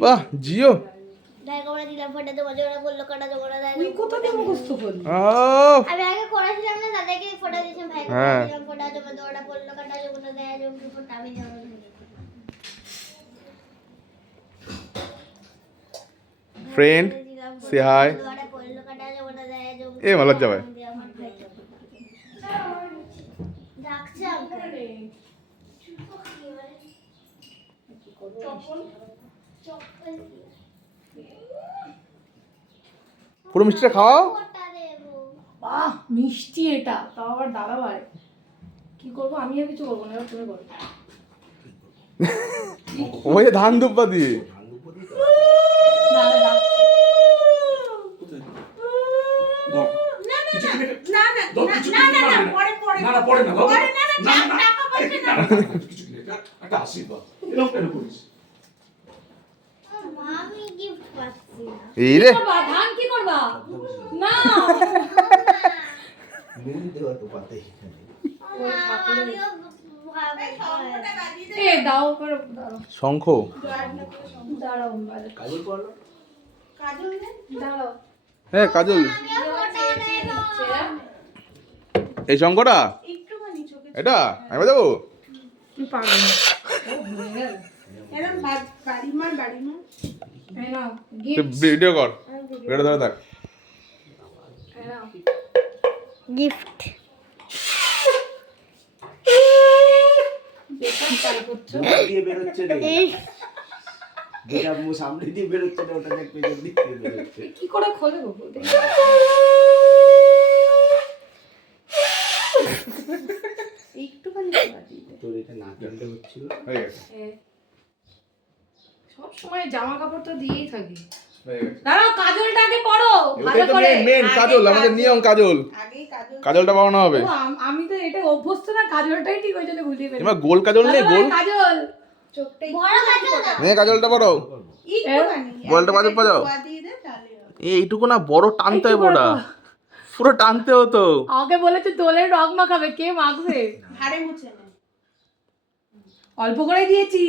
বাহ জিও ফ্রেন্ড সে হাই এ মালার যাবে পুরো মিষ্টিটা খাও বাহ মিষ্টি এটা তাও আবার দাদা ভাই কি করবো আমি আর কিছু করবো না এবার তুমি করো ওই ধান দুব্বা দিয়ে দাদা এই রে ধান কি করবা না দাও করো শঙ্খ দাঁড়াও দাঁড়াও হ্যাঁ কাজল এই শঙ্খটা এটা আমি বাজাবো ভিডিও কর এটা ধরে থাক গিফট দিয়ে বেরোচ্ছে রে যেটা মু সামনে দিয়ে বেরোচ্ছে না ওটা দেখ পেছন দিক দিয়ে বেরোচ্ছে কি করে খোলে গো একটুখানি তোর এটা না জানতে হচ্ছিল হয়ে গেছে সব সময় জামা কাপড় তো দিয়েই থাকি হয়ে গেছে দাঁড়াও কাজলটাকে পরো ভালো এটাই তো করে মেন কাজল আমাদের নিয়ম কাজল কাজলটা বানানো হবে ও, আমি তো এটা অভ্যস্ত না কাজলটাই ঠিক ওই জন্য ভুলিয়ে ফেলি এবার গোল কাজল নেই গোল কাজল বড় কাজল নে কাজলটা বড় গোলটা বাজে বাজাও এইটুকু না বড় টানতে হবে ওটা পুরো টানতে হতো আগে বলেছে দোলের রং মাখাবে কে মাখবে অল্প করে দিয়েছি